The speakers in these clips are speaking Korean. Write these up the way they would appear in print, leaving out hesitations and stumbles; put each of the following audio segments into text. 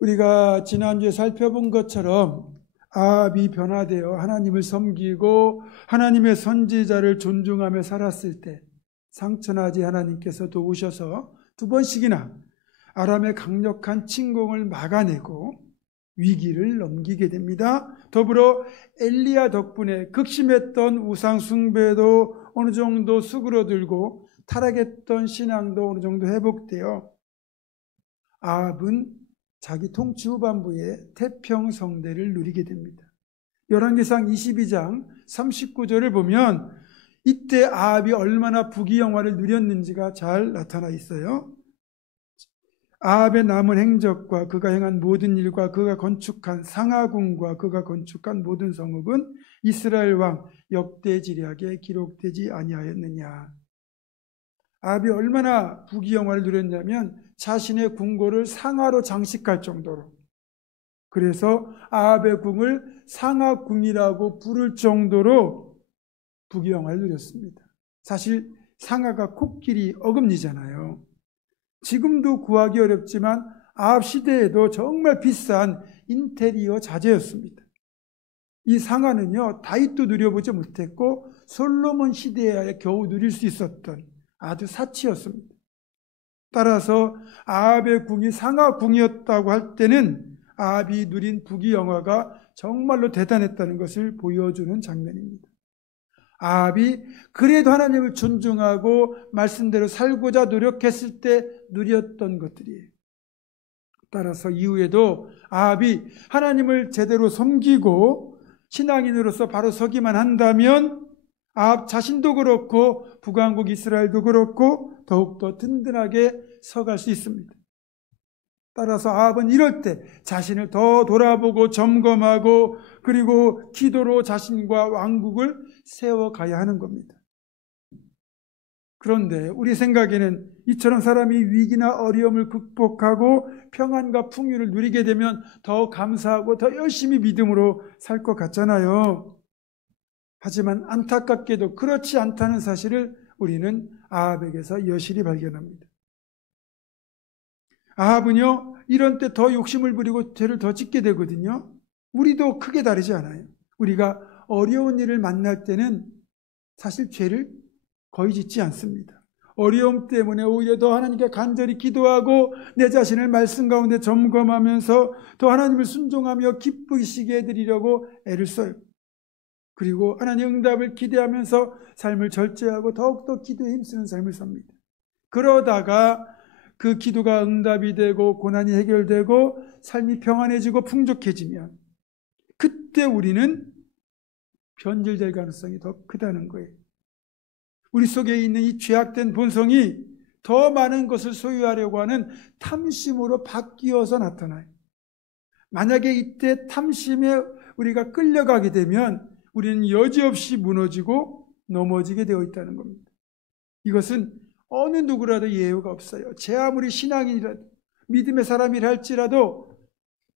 우리가 지난주에 살펴본 것처럼 아합이 변화되어 하나님을 섬기고 하나님의 선지자를 존중하며 살았을 때 상처나지 하나님께서 도우셔서 2번씩이나 아람의 강력한 침공을 막아내고 위기를 넘기게 됩니다. 더불어 엘리야 덕분에 극심했던 우상 숭배도 어느 정도 수그러들고 타락했던 신앙도 어느 정도 회복되어 아합은 자기 통치 후반부에 태평성대를 누리게 됩니다. 열왕기상 22장 39절을 보면 이때 아합이 얼마나 부귀영화를 누렸는지가 잘 나타나 있어요. 아합의 남은 행적과 그가 행한 모든 일과 그가 건축한 상하궁과 그가 건축한 모든 성읍은 이스라엘 왕 역대지략에 기록되지 아니하였느냐. 아합이 얼마나 부귀영화를 누렸냐면 자신의 궁궐을 상하로 장식할 정도로, 그래서 아합의 궁을 상하궁이라고 부를 정도로 부귀영화를 누렸습니다. 사실 상하가 코끼리 어금니잖아요. 지금도 구하기 어렵지만 아합 시대에도 정말 비싼 인테리어 자재였습니다. 이 상하는요, 다윗도 누려보지 못했고 솔로몬 시대에 겨우 누릴 수 있었던 아주 사치였습니다. 따라서 아합의 궁이 상하궁이었다고 할 때는 아합이 누린 부귀영화가 정말로 대단했다는 것을 보여주는 장면입니다. 아합이 그래도 하나님을 존중하고 말씀대로 살고자 노력했을 때 누렸던 것들이에요. 따라서 이후에도 아합이 하나님을 제대로 섬기고 신앙인으로서 바로 서기만 한다면 아합 자신도 그렇고 북왕국 이스라엘도 그렇고 더욱더 든든하게 서갈 수 있습니다. 따라서 아합은 이럴 때 자신을 더 돌아보고 점검하고 그리고 기도로 자신과 왕국을 세워가야 하는 겁니다. 그런데 우리 생각에는 이처럼 사람이 위기나 어려움을 극복하고 평안과 풍요를 누리게 되면 더 감사하고 더 열심히 믿음으로 살 것 같잖아요. 하지만 안타깝게도 그렇지 않다는 사실을 우리는 아합에게서 여실히 발견합니다. 아합은요, 이런 때 더 욕심을 부리고 죄를 더 짓게 되거든요. 우리도 크게 다르지 않아요. 우리가 어려운 일을 만날 때는 사실 죄를 거의 짓지 않습니다. 어려움 때문에 오히려 더 하나님께 간절히 기도하고 내 자신을 말씀 가운데 점검하면서 더 하나님을 순종하며 기쁘시게 해드리려고 애를 써요. 그리고 하나님의 응답을 기대하면서 삶을 절제하고 더욱더 기도에 힘쓰는 삶을 삽니다. 그러다가 그 기도가 응답이 되고 고난이 해결되고 삶이 평안해지고 풍족해지면 그때 우리는 변질될 가능성이 더 크다는 거예요. 우리 속에 있는 이 죄악된 본성이 더 많은 것을 소유하려고 하는 탐심으로 바뀌어서 나타나요. 만약에 이때 탐심에 우리가 끌려가게 되면 우리는 여지없이 무너지고 넘어지게 되어 있다는 겁니다. 이것은 어느 누구라도 예외가 없어요. 제 아무리 신앙인이라도 믿음의 사람이라 할지라도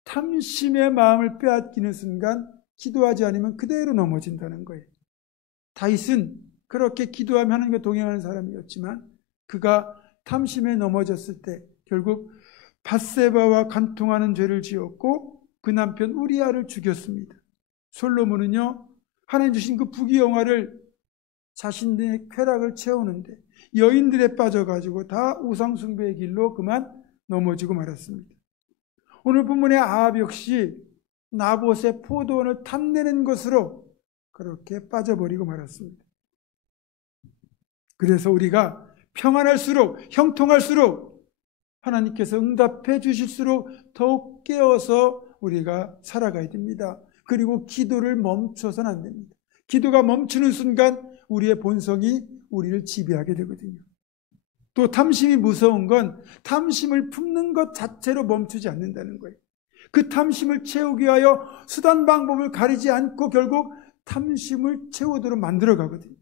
탐심의 마음을 빼앗기는 순간 기도하지 않으면 그대로 넘어진다는 거예요. 다윗은 그렇게 기도하며 하나님과 동행하는 사람이었지만 그가 탐심에 넘어졌을 때 결국 밧세바와 간통하는 죄를 지었고 그 남편 우리아를 죽였습니다. 솔로몬은요, 하나님 주신 그 부귀영화를 자신의 쾌락을 채우는데 여인들에 빠져가지고 다 우상숭배의 길로 그만 넘어지고 말았습니다. 오늘 본문의 아합 역시 나봇의 포도원을 탐내는 것으로 그렇게 빠져버리고 말았습니다. 그래서 우리가 평안할수록 형통할수록 하나님께서 응답해 주실수록 더욱 깨어서 우리가 살아가야 됩니다. 그리고 기도를 멈춰서는 안 됩니다. 기도가 멈추는 순간 우리의 본성이 우리를 지배하게 되거든요. 또 탐심이 무서운 건 탐심을 품는 것 자체로 멈추지 않는다는 거예요. 그 탐심을 채우기 위하여 수단 방법을 가리지 않고 결국 탐심을 채우도록 만들어 가거든요.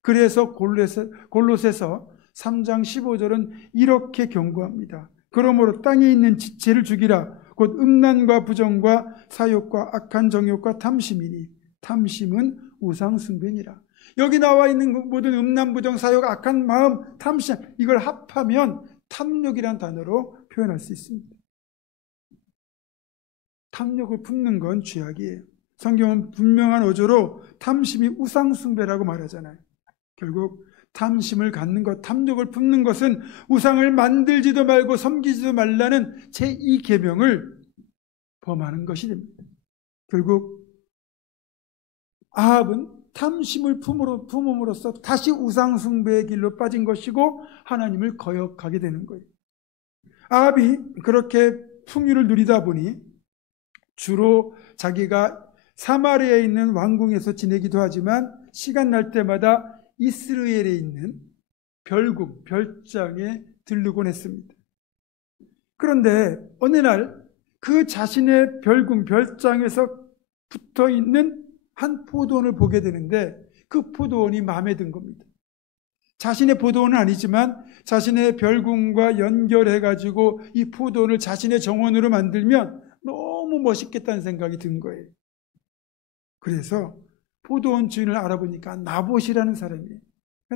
그래서 골로새서 3장 15절은 이렇게 경고합니다. 그러므로 땅에 있는 지체를 죽이라. 곧 음란과 부정과 사욕과 악한 정욕과 탐심이니 탐심은 우상숭배니라. 여기 나와 있는 모든 음란, 부정, 사욕, 악한 마음, 탐심, 이걸 합하면 탐욕이라는 단어로 표현할 수 있습니다. 탐욕을 품는 건 죄악이에요. 성경은 분명한 어조로 탐심이 우상숭배라고 말하잖아요. 결국 탐심을 갖는 것, 탐욕을 품는 것은 우상을 만들지도 말고 섬기지도 말라는 제2계명을 범하는 것이 됩니다. 결국 아합은 탐심을 품음으로써 다시 우상숭배의 길로 빠진 것이고 하나님을 거역하게 되는 거예요. 아합이 그렇게 풍요를 누리다 보니 주로 자기가 사마리아에 있는 왕궁에서 지내기도 하지만 시간 날 때마다 이스라엘에 있는 별궁, 별장에 들르곤 했습니다. 그런데 어느 날 그 자신의 별궁, 별장에서 붙어 있는 한 포도원을 보게 되는데 그 포도원이 마음에 든 겁니다. 자신의 포도원은 아니지만 자신의 별궁과 연결해가지고 이 포도원을 자신의 정원으로 만들면 너무 멋있겠다는 생각이 든 거예요. 그래서 포도원 주인을 알아보니까 나봇이라는 사람이에요.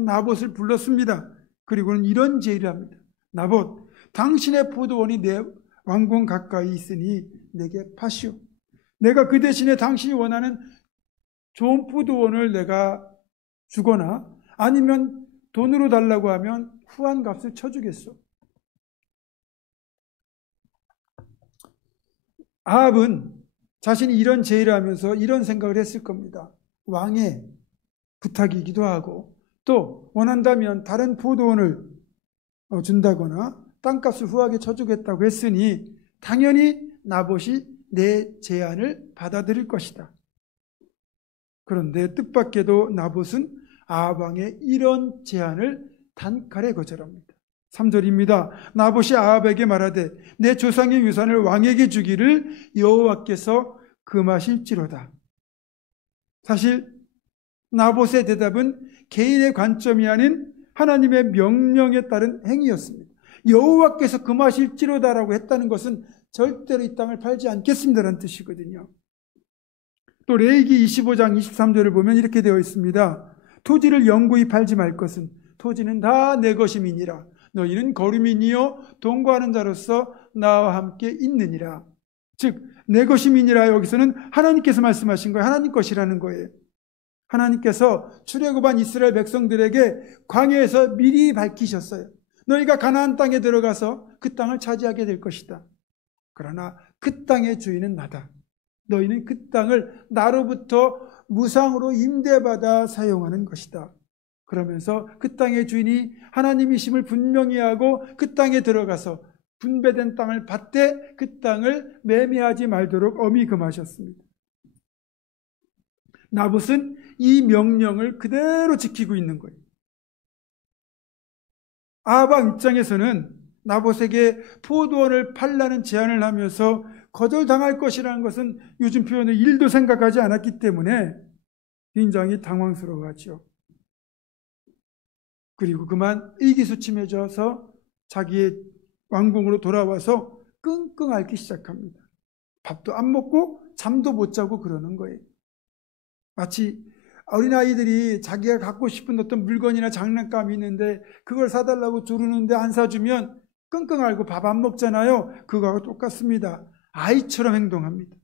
나봇을 불렀습니다. 그리고는 이런 제의를 합니다. 나봇, 당신의 포도원이 내 왕궁 가까이 있으니 내게 파시오. 내가 그 대신에 당신이 원하는 좋은 포도원을 내가 주거나 아니면 돈으로 달라고 하면 후한 값을 쳐주겠소. 아합은 자신이 이런 제의를 하면서 이런 생각을 했을 겁니다. 왕의 부탁이기도 하고 또 원한다면 다른 포도원을 준다거나 땅값을 후하게 쳐주겠다고 했으니 당연히 나봇이 내 제안을 받아들일 것이다. 그런데 뜻밖에도 나봇은 아합 왕의 이런 제안을 단칼에 거절합니다. 3절입니다. 나봇이 아합에게 말하되 내 조상의 유산을 왕에게 주기를 여호와께서 금하실지로다. 사실 나봇의 대답은 개인의 관점이 아닌 하나님의 명령에 따른 행위였습니다. 여호와께서 금하실지로다라고 했다는 것은 절대로 이 땅을 팔지 않겠습니다라는 뜻이거든요. 또 레위기 25장 23절을 보면 이렇게 되어 있습니다. 토지를 영구히 팔지 말 것은 토지는 다 내 것임이니라. 너희는 거류민이요 동거하는 자로서 나와 함께 있느니라. 즉 내 것임이니라 여기서는 하나님께서 말씀하신 거예요. 하나님 것이라는 거예요. 하나님께서 출애굽한 이스라엘 백성들에게 광야에서 미리 밝히셨어요. 너희가 가나안 땅에 들어가서 그 땅을 차지하게 될 것이다. 그러나 그 땅의 주인은 나다. 너희는 그 땅을 나로부터 무상으로 임대받아 사용하는 것이다. 그러면서 그 땅의 주인이 하나님이심을 분명히 하고 그 땅에 들어가서 분배된 땅을 받되 그 땅을 매매하지 말도록 엄히 금하셨습니다. 나봇은 이 명령을 그대로 지키고 있는 거예요. 아합 입장에서는 나봇에게 포도원을 팔라는 제안을 하면서 거절당할 것이라는 것은 요즘 표현을 1도 생각하지 않았기 때문에 굉장히 당황스러워하죠. 그리고 그만 의기소침해져서 자기의 왕궁으로 돌아와서 끙끙 앓기 시작합니다. 밥도 안 먹고 잠도 못 자고 그러는 거예요. 마치 어린아이들이 자기가 갖고 싶은 어떤 물건이나 장난감이 있는데 그걸 사달라고 조르는데 안 사주면 끙끙 앓고 밥 안 먹잖아요. 그거하고 똑같습니다. 아이처럼 행동합니다.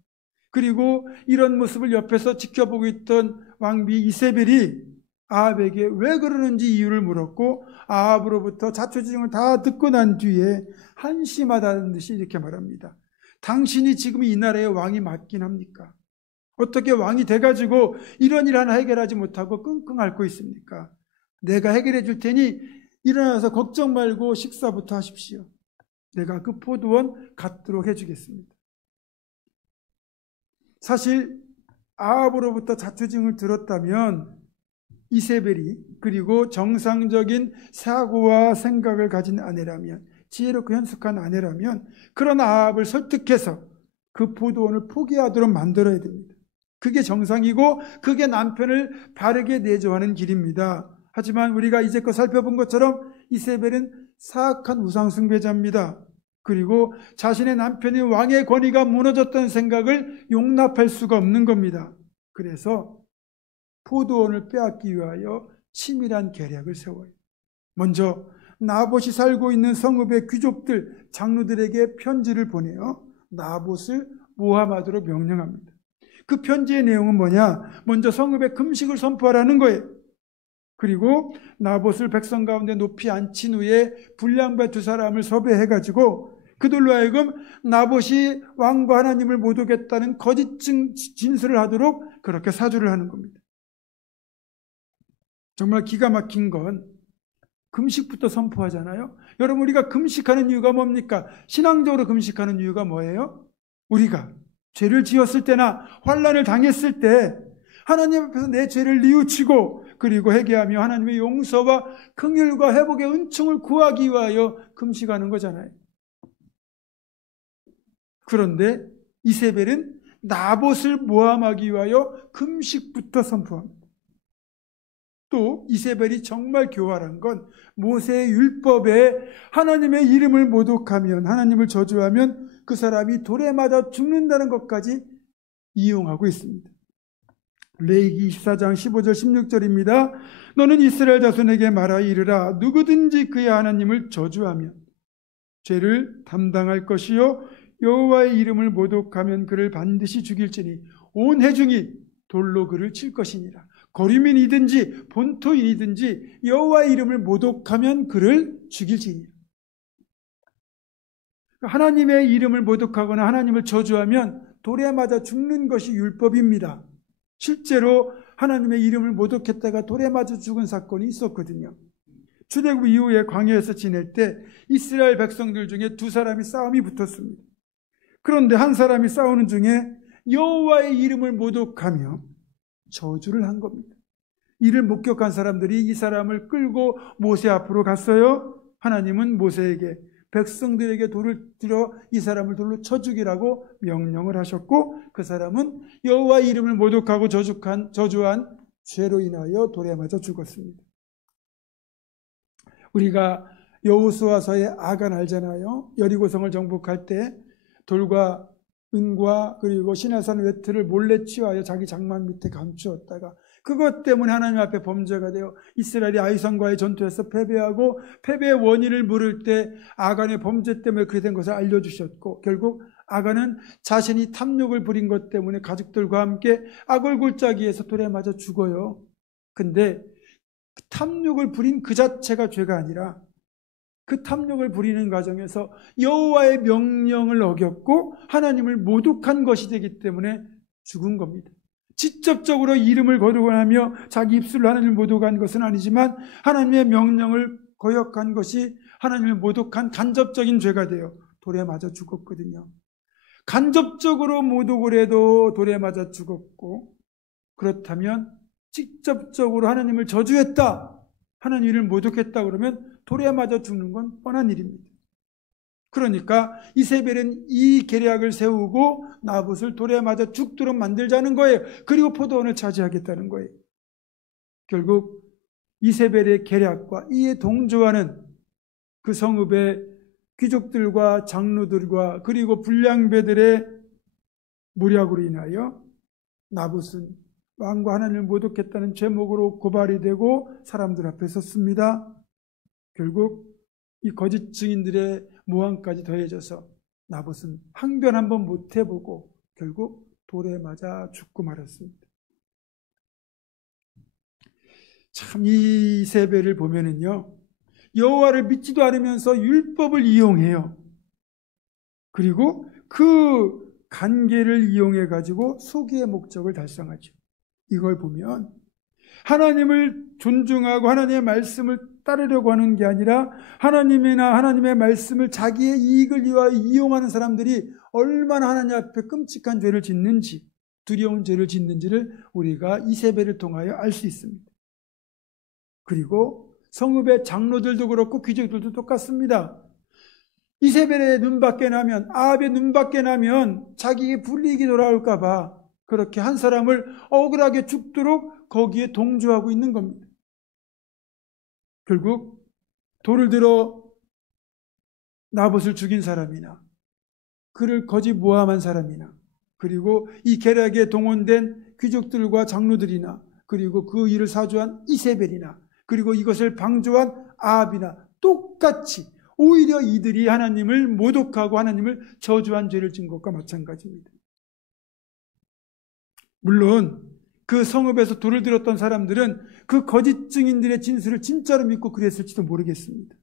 그리고 이런 모습을 옆에서 지켜보고 있던 왕비 이세벨이 아합에게 왜 그러는지 이유를 물었고 아합으로부터 자초지종을 다 듣고 난 뒤에 한심하다는 듯이 이렇게 말합니다. 당신이 지금 이 나라의 왕이 맞긴 합니까? 어떻게 왕이 돼가지고 이런 일 하나 해결하지 못하고 끙끙 앓고 있습니까? 내가 해결해 줄 테니 일어나서 걱정 말고 식사부터 하십시오. 내가 그 포도원 갖도록 해주겠습니다. 사실 아합으로부터 자초지종을 들었다면 이세벨이 그리고 정상적인 사고와 생각을 가진 아내라면 지혜롭고 현숙한 아내라면 그런 아합을 설득해서 그 포도원을 포기하도록 만들어야 됩니다. 그게 정상이고 그게 남편을 바르게 내조하는 길입니다. 하지만 우리가 이제껏 살펴본 것처럼 이세벨은 사악한 우상숭배자입니다. 그리고 자신의 남편이 왕의 권위가 무너졌다는 생각을 용납할 수가 없는 겁니다. 그래서 포도원을 빼앗기 위하여 치밀한 계략을 세워요. 먼저 나봇이 살고 있는 성읍의 귀족들, 장로들에게 편지를 보내요. 나봇을 모함하도록 명령합니다. 그 편지의 내용은 뭐냐? 먼저 성읍에 금식을 선포하라는 거예요. 그리고 나봇을 백성 가운데 높이 앉힌 후에 불량배 두 사람을 섭외해가지고 그들로 하여금 나봇이 왕과 하나님을 못 오겠다는 거짓 진술을 하도록 그렇게 사주를 하는 겁니다. 정말 기가 막힌 건 금식부터 선포하잖아요. 여러분, 우리가 금식하는 이유가 뭡니까? 신앙적으로 금식하는 이유가 뭐예요? 우리가 죄를 지었을 때나 환난을 당했을 때 하나님 앞에서 내 죄를 뉘우치고 그리고 회개하며 하나님의 용서와 긍휼과 회복의 은총을 구하기 위하여 금식하는 거잖아요. 그런데 이세벨은 나봇을 모함하기 위하여 금식부터 선포합니다. 또 이세벨이 정말 교활한 건 모세의 율법에 하나님의 이름을 모독하면, 하나님을 저주하면 그 사람이 돌에 맞아 죽는다는 것까지 이용하고 있습니다. 레위기 24장 15절 16절입니다. 너는 이스라엘 자손에게 말하 이르라. 누구든지 그의 하나님을 저주하면 죄를 담당할 것이요 여호와의 이름을 모독하면 그를 반드시 죽일지니 온 회중이 돌로 그를 칠 것이니라. 거류민이든지 본토인이든지 여호와의 이름을 모독하면 그를 죽일지니라. 하나님의 이름을 모독하거나 하나님을 저주하면 돌에 맞아 죽는 것이 율법입니다. 실제로 하나님의 이름을 모독했다가 돌에 맞아 죽은 사건이 있었거든요. 출애굽 이후에 광야에서 지낼 때 이스라엘 백성들 중에 두 사람이 싸움이 붙었습니다. 그런데 한 사람이 싸우는 중에 여호와의 이름을 모독하며 저주를 한 겁니다. 이를 목격한 사람들이 이 사람을 끌고 모세 앞으로 갔어요. 하나님은 모세에게 백성들에게 돌을 들어 이 사람을 돌로 쳐 죽이라고 명령을 하셨고 그 사람은 여호와의 이름을 모독하고 저주한 죄로 인하여 돌에 맞아 죽었습니다. 우리가 여호수아서의 아간 알잖아요. 여리고성을 정복할 때 돌과 은과 그리고 시내산 외투를 몰래 취하여 자기 장막 밑에 감추었다가 그것 때문에 하나님 앞에 범죄가 되어 이스라엘이 아이성과의 전투에서 패배하고 패배의 원인을 물을 때 아간의 범죄 때문에 그렇게 된 것을 알려주셨고 결국 아간은 자신이 탐욕을 부린 것 때문에 가족들과 함께 악을 골짜기에서 돌에 맞아 죽어요. 근데 탐욕을 부린 그 자체가 죄가 아니라 그 탐욕을 부리는 과정에서 여호와의 명령을 어겼고 하나님을 모독한 것이 되기 때문에 죽은 겁니다. 직접적으로 이름을 거룩하며 자기 입술로 하나님을 모독한 것은 아니지만 하나님의 명령을 거역한 것이 하나님을 모독한 간접적인 죄가 되어 돌에 맞아 죽었거든요. 간접적으로 모독을 해도 돌에 맞아 죽었고 그렇다면 직접적으로 하나님을 저주했다, 하나님을 모독했다 그러면 돌에 맞아 죽는 건 뻔한 일입니다. 그러니까 이세벨은 이 계략을 세우고 나봇을 돌에 맞아 죽도록 만들자는 거예요. 그리고 포도원을 차지하겠다는 거예요. 결국 이세벨의 계략과 이에 동조하는 그 성읍의 귀족들과 장로들과 그리고 불량배들의 모략으로 인하여 나봇은 왕과 하나님을 모독했다는 제목으로 고발이 되고 사람들 앞에 섰습니다. 결국 이 거짓 증인들의 모함까지 더해져서 나봇은 항변 한번 못 해보고 결국 돌에 맞아 죽고 말았습니다. 참 이 이세벨을 보면은요, 여호와를 믿지도 않으면서 율법을 이용해요. 그리고 그 관계를 이용해 가지고 소기의 목적을 달성하죠. 이걸 보면 하나님을 존중하고 하나님의 말씀을 따르려고 하는 게 아니라 하나님이나 하나님의 말씀을 자기의 이익을 위하여 이용하는 사람들이 얼마나 하나님 앞에 끔찍한 죄를 짓는지, 두려운 죄를 짓는지를 우리가 이세벨을 통하여 알 수 있습니다. 그리고 성읍의 장로들도 그렇고 귀족들도 똑같습니다. 이세벨의 눈밖에 나면, 아합의 눈밖에 나면 자기의 불이익이 돌아올까 봐 그렇게 한 사람을 억울하게 죽도록 거기에 동조하고 있는 겁니다. 결국 돌을 들어 나봇을 죽인 사람이나 그를 거짓 모함한 사람이나 그리고 이 계략에 동원된 귀족들과 장로들이나 그리고 그 일을 사주한 이세벨이나 그리고 이것을 방조한 아합이나 똑같이 오히려 이들이 하나님을 모독하고 하나님을 저주한 죄를 진 것과 마찬가지입니다. 물론 그 성읍에서 돌을 들었던 사람들은 그 거짓 증인들의 진술을 진짜로 믿고 그랬을지도 모르겠습니다.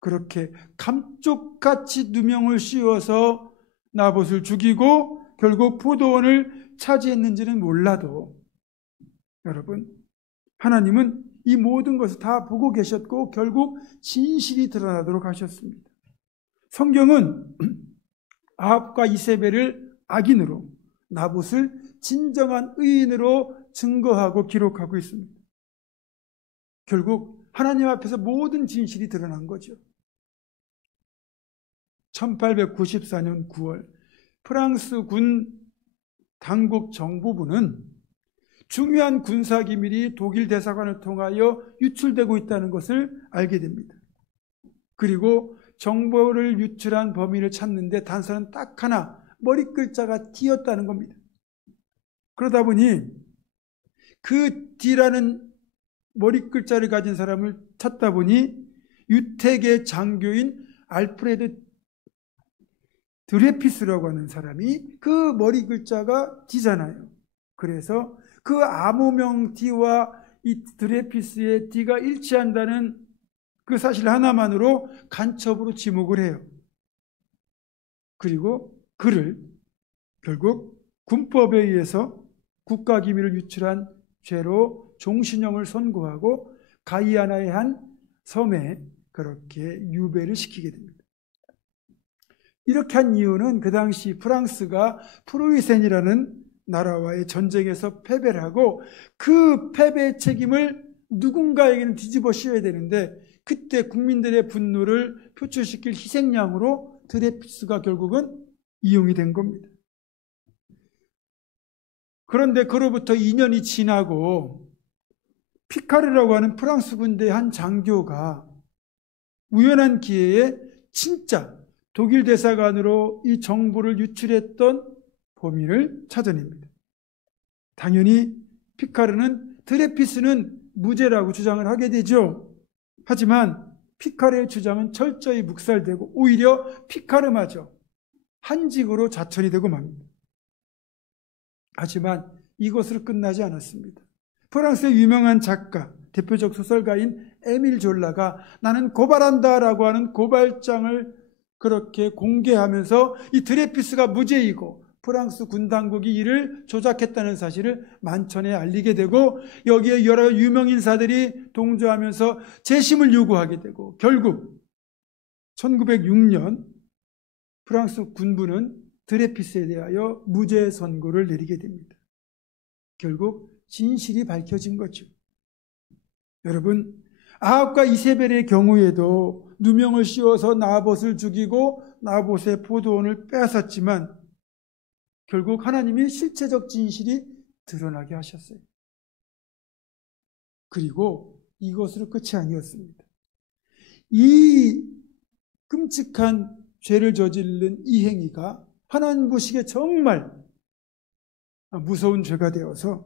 그렇게 감쪽같이 누명을 씌워서 나봇을 죽이고 결국 포도원을 차지했는지는 몰라도 여러분, 하나님은 이 모든 것을 다 보고 계셨고 결국 진실이 드러나도록 하셨습니다. 성경은 아합과 이세벨을 악인으로, 나봇을 진정한 의인으로 증거하고 기록하고 있습니다. 결국 하나님 앞에서 모든 진실이 드러난 거죠. 1894년 9월 프랑스 군 당국 정보부는 중요한 군사기밀이 독일 대사관을 통하여 유출되고 있다는 것을 알게 됩니다. 그리고 정보를 유출한 범인을 찾는데 단서는 딱 하나, 머리글자가 D였다는 겁니다. 그러다 보니 그 D라는 머리글자를 가진 사람을 찾다 보니 유택의 장교인 알프레드 드레피스라고 하는 사람이 그 머리글자가 D잖아요. 그래서 그 암호명 D와 이 드레피스의 D가 일치한다는 그 사실 하나만으로 간첩으로 지목을 해요. 그리고 그를 결국 군법에 의해서 국가기밀을 유출한 죄로 종신형을 선고하고 가이아나의 한 섬에 그렇게 유배를 시키게 됩니다. 이렇게 한 이유는 그 당시 프랑스가 프로이센이라는 나라와의 전쟁에서 패배를 하고 그 패배의 책임을 누군가에게는 뒤집어 씌워야 되는데 그때 국민들의 분노를 표출시킬 희생양으로 드레피스가 결국은 이용이 된 겁니다. 그런데 그로부터 2년이 지나고 피카르라고 하는 프랑스 군대의 한 장교가 우연한 기회에 진짜 독일 대사관으로 이 정보를 유출했던 범인을 찾아냅니다. 당연히 피카르는 드레피스는 무죄라고 주장을 하게 되죠. 하지만 피카르의 주장은 철저히 묵살되고 오히려 피카르마저 한직으로 자천이 되고 맙니다. 하지만 이것으로 끝나지 않았습니다. 프랑스의 유명한 작가, 대표적 소설가인 에밀 졸라가 나는 고발한다라고 하는 고발장을 그렇게 공개하면서 이 드레피스가 무죄이고 프랑스 군 당국이 이를 조작했다는 사실을 만천에 알리게 되고 여기에 여러 유명인사들이 동조하면서 재심을 요구하게 되고 결국 1906년 프랑스 군부는 드레피스에 대하여 무죄 선고를 내리게 됩니다. 결국 진실이 밝혀진 거죠. 여러분, 아합과 이세벨의 경우에도 누명을 씌워서 나봇을 죽이고 나봇의 포도원을 빼앗았지만 결국 하나님이 실체적 진실이 드러나게 하셨어요. 그리고 이것으로 끝이 아니었습니다. 이 끔찍한 죄를 저지른 이 행위가 하나님 보시기에 정말 무서운 죄가 되어서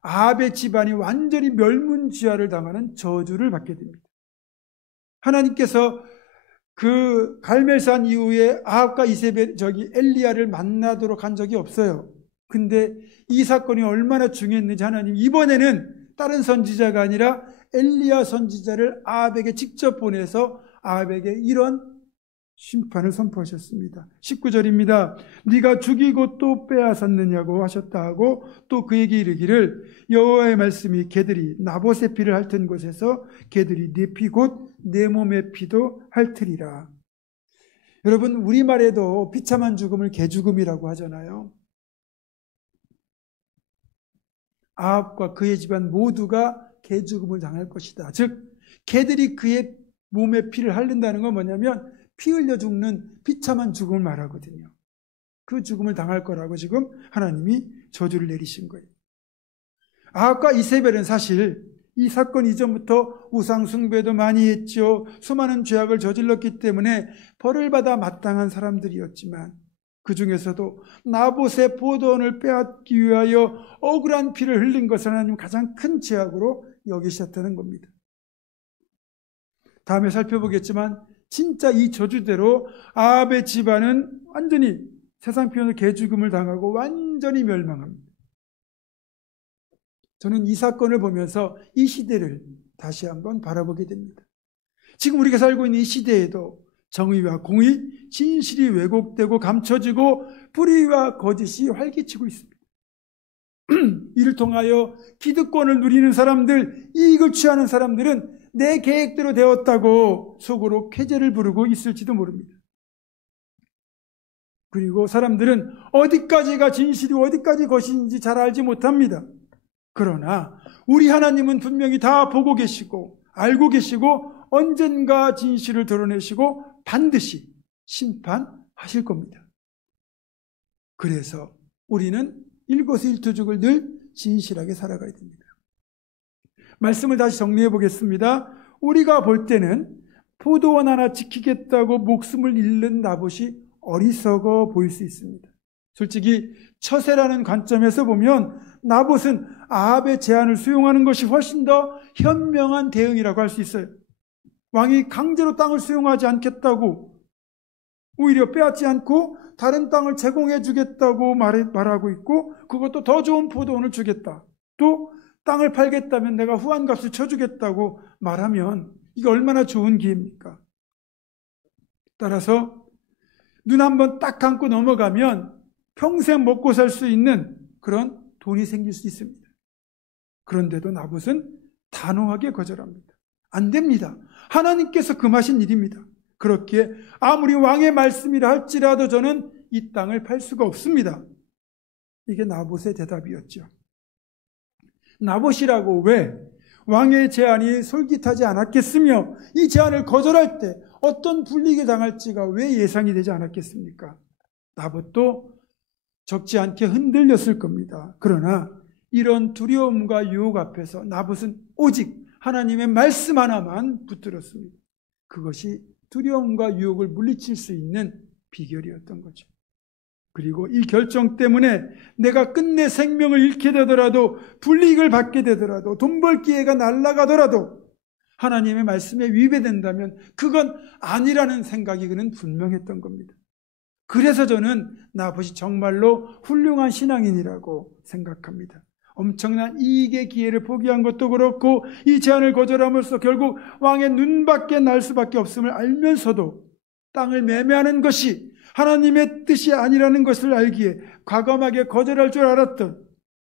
아합의 집안이 완전히 멸문지화를 당하는 저주를 받게 됩니다. 하나님께서 그 갈멜산 이후에 아합과 이세벨 엘리야를 만나도록 한 적이 없어요. 근데 이 사건이 얼마나 중요했는지 하나님 이번에는 다른 선지자가 아니라 엘리야 선지자를 아합에게 직접 보내서 아합에게 이런 심판을 선포하셨습니다. 19절입니다. 네가 죽이고 또 빼앗았느냐고 하셨다 하고 또 그에게 이르기를 여호와의 말씀이 개들이 나봇의 피를 핥은 곳에서 개들이 네 피 곧 내 몸의 피도 핥으리라. 여러분, 우리말에도 비참한 죽음을 개죽음이라고 하잖아요. 아합과 그의 집안 모두가 개죽음을 당할 것이다. 즉 개들이 그의 몸의 피를 핥는다는 건 뭐냐면 피 흘려 죽는 비참한 죽음을 말하거든요. 그 죽음을 당할 거라고 지금 하나님이 저주를 내리신 거예요. 아합과 이세벨은 사실 이 사건 이전부터 우상 숭배도 많이 했죠. 수많은 죄악을 저질렀기 때문에 벌을 받아 마땅한 사람들이었지만 그 중에서도 나봇의 포도원을 빼앗기 위하여 억울한 피를 흘린 것을 하나님 가장 큰 죄악으로 여기셨다는 겁니다. 다음에 살펴보겠지만 진짜 이 저주대로 아합의 집안은 완전히 세상 표현으로 개죽음을 당하고 완전히 멸망합니다. 저는 이 사건을 보면서 이 시대를 다시 한번 바라보게 됩니다. 지금 우리가 살고 있는 이 시대에도 정의와 공의, 진실이 왜곡되고 감춰지고 불의와 거짓이 활기치고 있습니다. 이를 통하여 기득권을 누리는 사람들, 이익을 취하는 사람들은 내 계획대로 되었다고 속으로 쾌재를 부르고 있을지도 모릅니다. 그리고 사람들은 어디까지가 진실이고 어디까지 거짓인지 잘 알지 못합니다. 그러나 우리 하나님은 분명히 다 보고 계시고 알고 계시고 언젠가 진실을 드러내시고 반드시 심판하실 겁니다. 그래서 우리는 일거수일투족을 늘 진실하게 살아가야 됩니다. 말씀을 다시 정리해 보겠습니다. 우리가 볼 때는 포도원 하나 지키겠다고 목숨을 잃는 나봇이 어리석어 보일 수 있습니다. 솔직히 처세라는 관점에서 보면 나봇은 아합의 제안을 수용하는 것이 훨씬 더 현명한 대응이라고 할 수 있어요. 왕이 강제로 땅을 수용하지 않겠다고, 오히려 빼앗지 않고 다른 땅을 제공해 주겠다고 말하고 있고, 그것도 더 좋은 포도원을 주겠다, 또 땅을 팔겠다면 내가 후한값을 쳐주겠다고 말하면 이게 얼마나 좋은 기회입니까? 따라서 눈 한번 딱 감고 넘어가면 평생 먹고 살 수 있는 그런 돈이 생길 수 있습니다. 그런데도 나봇은 단호하게 거절합니다. 안 됩니다. 하나님께서 금하신 일입니다. 그렇기에 아무리 왕의 말씀이라 할지라도 저는 이 땅을 팔 수가 없습니다. 이게 나봇의 대답이었죠. 나봇이라고 왜 왕의 제안이 솔깃하지 않았겠으며 이 제안을 거절할 때 어떤 불리게 당할지가 왜 예상이 되지 않았겠습니까? 나봇도 적지 않게 흔들렸을 겁니다. 그러나 이런 두려움과 유혹 앞에서 나봇은 오직 하나님의 말씀 하나만 붙들었습니다. 그것이 두려움과 유혹을 물리칠 수 있는 비결이었던 거죠. 그리고 이 결정 때문에 내가 끝내 생명을 잃게 되더라도, 불이익을 받게 되더라도, 돈 벌 기회가 날아가더라도 하나님의 말씀에 위배된다면 그건 아니라는 생각이 그는 분명했던 겁니다. 그래서 저는 나봇이 정말로 훌륭한 신앙인이라고 생각합니다. 엄청난 이익의 기회를 포기한 것도 그렇고 이 제안을 거절함으로써 결국 왕의 눈밖에 날 수밖에 없음을 알면서도 땅을 매매하는 것이 하나님의 뜻이 아니라는 것을 알기에 과감하게 거절할 줄 알았던,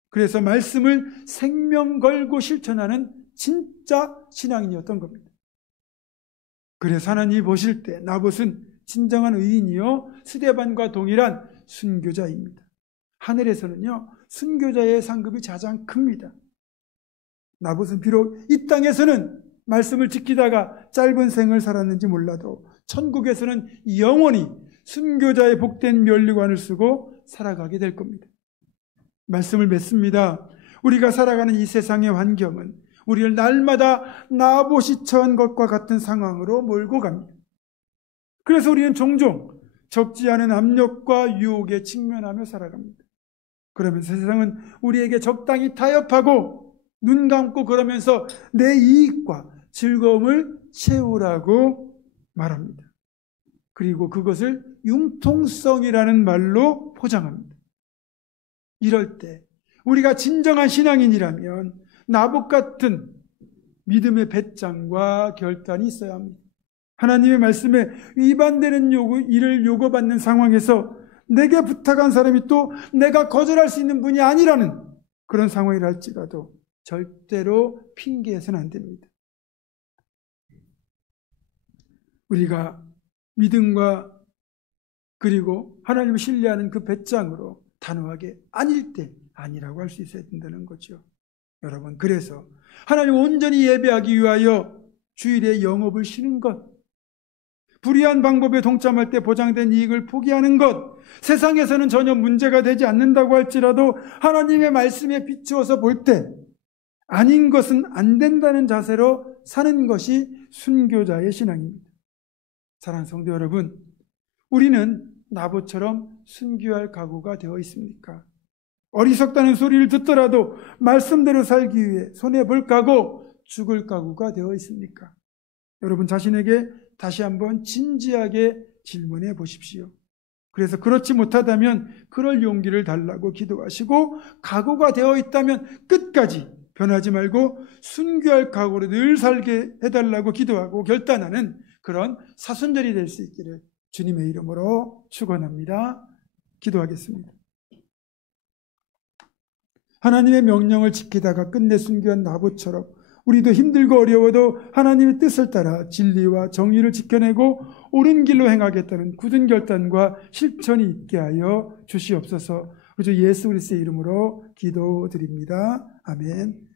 그래서 말씀을 생명 걸고 실천하는 진짜 신앙인이었던 겁니다. 그래서 하나님이 보실 때 나봇은 진정한 의인이요 스데반과 동일한 순교자입니다. 하늘에서는요 순교자의 상급이 가장 큽니다. 나봇은 비록 이 땅에서는 말씀을 지키다가 짧은 생을 살았는지 몰라도 천국에서는 영원히 순교자의 복된 면류관을 쓰고 살아가게 될 겁니다. 말씀을 맺습니다. 우리가 살아가는 이 세상의 환경은 우리를 날마다 나봇이 처한 것과 같은 상황으로 몰고 갑니다. 그래서 우리는 종종 적지 않은 압력과 유혹에 직면하며 살아갑니다. 그러면서 세상은 우리에게 적당히 타협하고 눈 감고 그러면서 내 이익과 즐거움을 채우라고 말합니다. 그리고 그것을 융통성이라는 말로 포장합니다. 이럴 때 우리가 진정한 신앙인이라면 나봇 같은 믿음의 배짱과 결단이 있어야 합니다. 하나님의 말씀에 위반되는 일을 요구받는 상황에서 내게 부탁한 사람이 또 내가 거절할 수 있는 분이 아니라는 그런 상황이랄지라도 절대로 핑계해서는 안 됩니다. 우리가 믿음과 그리고 하나님을 신뢰하는 그 배짱으로 단호하게 아닐 때 아니라고 할 수 있어야 된다는 거죠. 여러분, 그래서 하나님 온전히 예배하기 위하여 주일에 영업을 쉬는 것, 불의한 방법에 동참할 때 보장된 이익을 포기하는 것, 세상에서는 전혀 문제가 되지 않는다고 할지라도 하나님의 말씀에 비추어서 볼 때 아닌 것은 안 된다는 자세로 사는 것이 순교자의 신앙입니다. 사랑하는 성도 여러분, 우리는 나봇처럼 순교할 각오가 되어 있습니까? 어리석다는 소리를 듣더라도 말씀대로 살기 위해 손해볼 각오, 죽을 각오가 되어 있습니까? 여러분 자신에게 다시 한번 진지하게 질문해 보십시오. 그래서 그렇지 못하다면 그럴 용기를 달라고 기도하시고, 각오가 되어 있다면 끝까지 변하지 말고 순교할 각오로 늘 살게 해달라고 기도하고 결단하는 그런 사순절이 될 수 있기를 주님의 이름으로 축원합니다. 기도하겠습니다. 하나님의 명령을 지키다가 끝내 순교한 나봇처럼 우리도 힘들고 어려워도 하나님의 뜻을 따라 진리와 정의를 지켜내고 옳은 길로 행하겠다는 굳은 결단과 실천이 있게 하여 주시옵소서. 우리 주 예수 그리스도의 이름으로 기도드립니다. 아멘.